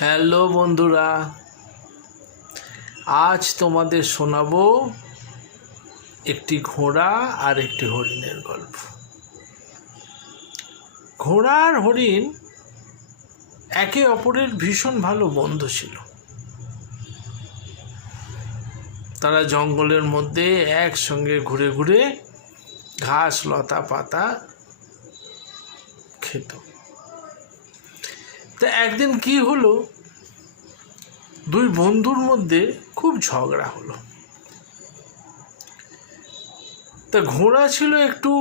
Hello বন্ধুরা, আজ তোমাদের শোনাবো একটি ঘোড়া আর একটি হরিণের গল্প। ঘোড়া আর হরিণ একে অপরের ভীষণ ভালো বন্ধু ছিল। তারা জঙ্গলের মধ্যে একসঙ্গে ঘুরে ঘুরে ঘাস লতা পাতা খেত। তা একদিন কি হলো, দুই বন্ধুর মধ্যে খুব ঝগড়া হলো। তা ঘোড়া ছিল একটু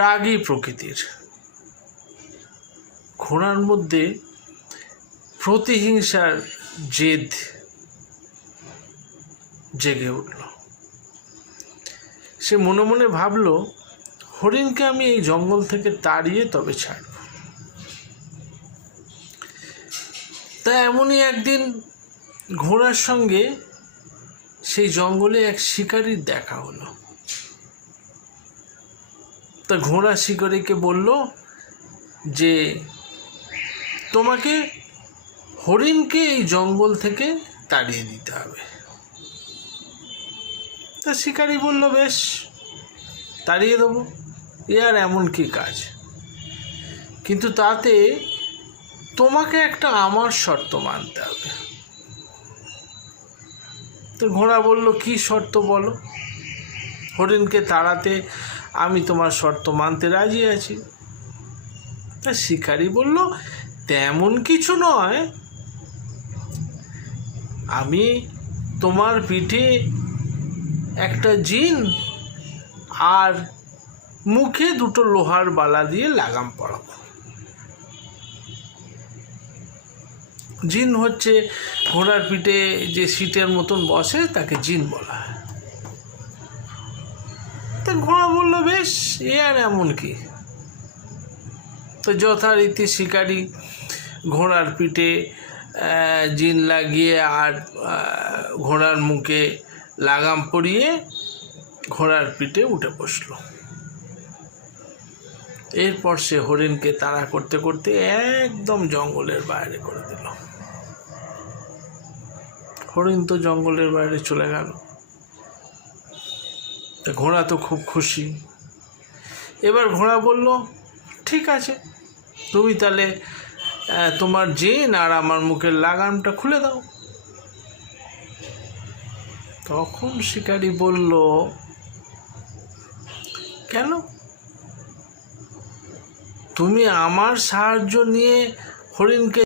রাগী প্রকৃতির। ঘোড়ার মধ্যে প্রতিহিংসার জেদ জেগে উঠল। সে মনে মনে ভাবল, হরিণকে আমি এই জঙ্গল থেকে তাড়িয়ে তবে ছাড়ব। তা এমনই একদিন ঘোড়ার সঙ্গে সেই জঙ্গলে এক শিকারীর দেখা হলো। তা ঘোড়া শিকারীকে বলল যে তোমাকে হরিণকে এই জঙ্গল থেকে তাড়িয়ে দিতে হবে। তা শিকারী বলল, বেশ, তাড়িয়ে দেবো, এ আর এমন কি কাজ, কিন্তু তাতে তোমাকে একটা আমার শর্ত মানতে হবে। তো ঘোড়া বলল, কি শর্ত বলো? হরিণকে তাড়াতে আমি তোমার শর্ত মানতে রাজি আছি। তা শিকারী বলল, তেমন কিছু নয়, আমি তোমার পিঠে একটা জিন আর মুখে দুটো লোহার বালা দিয়ে লাগাম পরাবো। জিন হচ্ছে ঘোড়ার পিঠে যে সিটের মতন বসে, তাকে জিন বলা হয়। তা ঘোড়া বলল, বেশ, এ আর এমন কি। তো যথারীতি শিকারী ঘোড়ার পিঠে জিন লাগিয়ে আর ঘোড়ার মুখে লাগাম পরিয়ে ঘোড়ার পিঠে উঠে বসল। এরপর সে হরিণকে তাড়া করতে করতে একদম জঙ্গলের বাইরে করে দিল। হরিণ তো জঙ্গলের বাইরে চলে গেল। ঘোড়া তো খুব খুশি। এবার ঘোড়া বলল, ঠিক আছে, তুমি তাহলে তোমার জিন আর আমার মুখের লাগামটা খুলে দাও। তখন শিকারী বলল, কেন? তুমি আমার সাহায্য নিয়ে হরিণকে